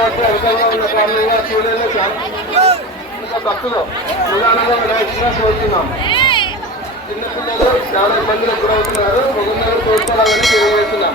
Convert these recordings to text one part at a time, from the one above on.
వచ్చి అధికంగా ఉన్న కారణంగా ఇంకా భక్తులు నిదానంగా కోరుతున్నాం. చిన్నపిల్లలు చాలా ఇబ్బందులకు గురవుతున్నారు. మగందరూ తోడ్పడాలని తెలియజేస్తున్నాం.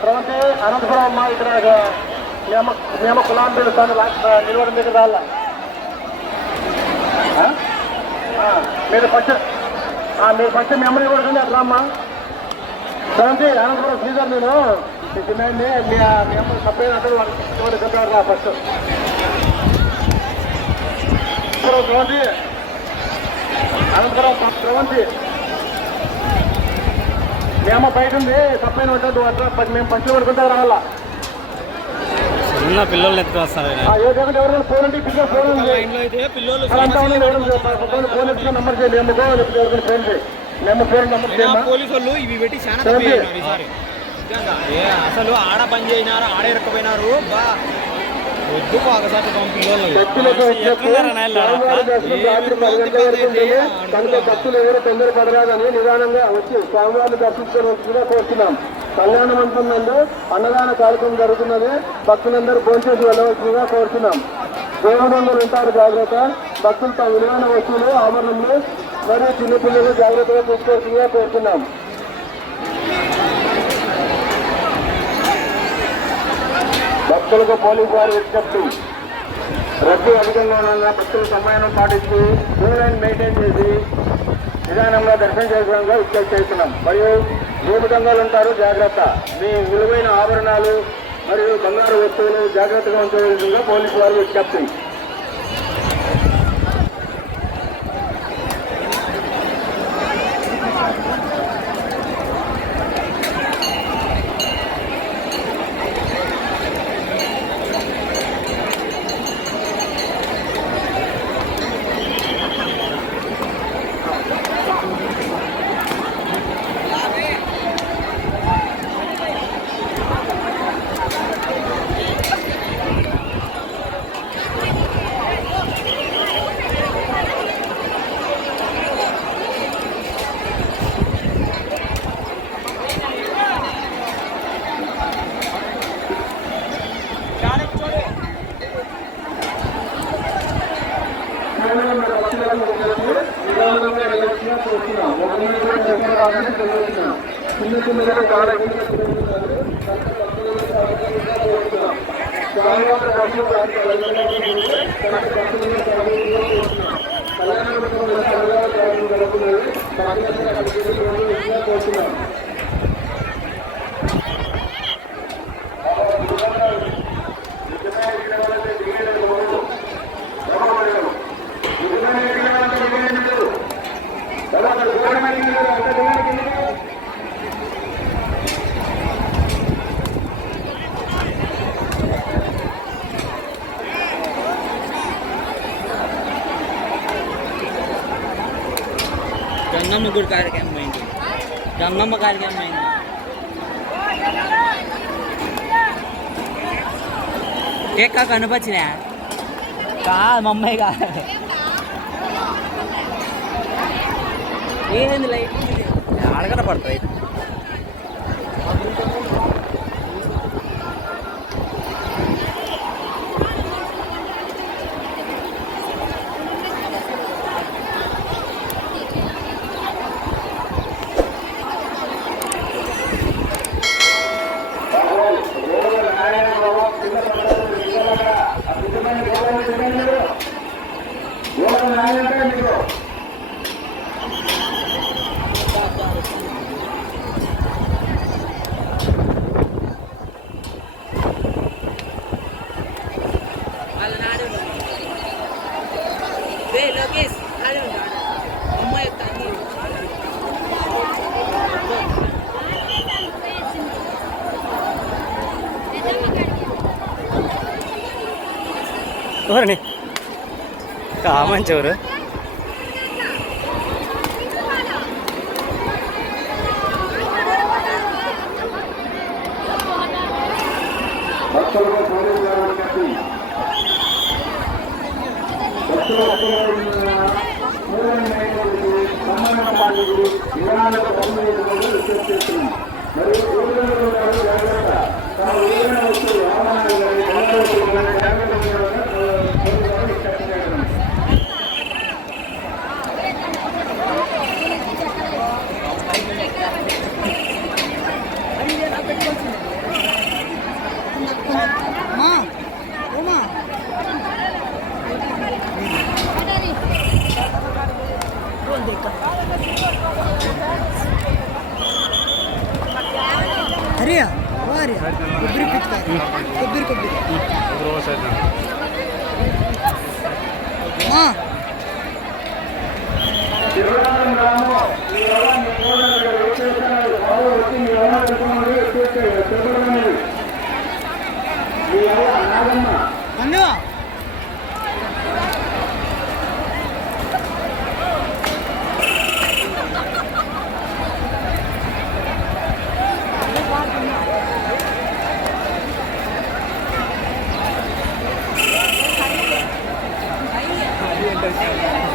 స్ర- అనంతపురం అమ్మ ఇక్కడ మేము మేము కులాం పెడతాను నిలవడం దగ్గర రాళ్ళ మీరు ఫస్ట్ మీరు ఫస్ట్ మెమరీ కూడా అట్లా అమ్మా. స్రవంతి అనంతపురం శ్రీధర్ నేను. మీ మీ అమ్మ సపరేట్ అంటే వాడు చెప్పాడు రా ఫస్ట్ అనంతపురం స్రవంతి మేము బయట ఉంది. తప్పైన ఉంటుంది మేము పంచులు పడుకుంటా రావాలా? చిన్న పిల్లల్ని ఎత్తుకు వస్తారు ఆ, ఏ జగన్ ఎవరైనా ఫోన్ అంటే పిల్లలు ఫోన్ పిల్లలు అలాంటి వాళ్ళు ఎవరైనా ఫోన్ ఫోన్ ఎత్తుకుని నంబర్ చేయండి. మేము లేకపోతే ఎవరికైనా ఫోన్ చేయి మేము ఫోన్ నంబర్ చేయమా? పోలీసు వాళ్ళు ఇవి పెట్టి చాలా అసలు ఆడ పని చేసినారు ఆడ ఇరక్కపోయినారు. బా. భక్తులకు కనుక భక్తులు ఎవరు తొందరపడరాదని నిదానంగా వచ్చి స్వామివారిని దర్శించవలసిందిగా కోరుతున్నాం. కళ్యాణ మండపం నందు అన్నదాన కార్యక్రమం జరుగుతున్నది. భక్తులందరూ భోంచేసి వెళ్ళవలసిందిగా కోరుతున్నాం. దేవుడు ఉంటారు జాగ్రత్త. భక్తులు తమ విలువైన వస్తువులు ఆభరణములు మరియు చిన్నపిల్లలు జాగ్రత్తగా చూసుకోవాల్సిందిగా కోరుతున్నాం. భక్తులకు పోలీసు వారు విజ్ఞప్తి. రద్దీ అధికంగా ఉన్న భక్తులు సమయాన్ని పాటిస్తూ క్యూ లైన్ మెయింటైన్ చేసి నిదానంగా దర్శనం చేసుకోవడంగా విజ్ఞప్తి చేస్తున్నాం. మరియు భూమి దొంగలు ఉంటారు జాగ్రత్త. మీ విలువైన ఆభరణాలు మరియు బంగారు వస్తువులు జాగ్రత్తగా ఉంచవలసిందిగా పోలీసు వారు విజ్ఞప్తి. చిన్న చిన్నగా చాలా కోరుతున్నాం గంగమ్మ గుడి కాడికి అయింది గంగమ్మ కాడికి అయింది కేక్ కనపచ్చినా కాదు మా అమ్మాయి కాదు ఏంది లైట్? ఆడగన పడతాయి వాళ్ళ నాడు రే లోకేష్ నాడే ఉన్నాడు అమ్మాయి యొక్క అన్ని ఎవరని కామంచవరు భక్తులకు పోలీసు వారు విజ్ఞప్తి. భక్తులు భక్తులు పూర్వమైనటువంటి సంబంధపాలకు విధానాలకు సంబంధించిన విజ్ఞప్తి చేస్తున్నాం. మరియు ಹರಿಯಾ ವಾರಿ ಕೊಬ್ಬರಿ ಕೊಬ್ಬರಿ ಕೊಬ್ಬರಿ ಹಾಂ ಅನ್ನ Twitter.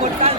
คนใต้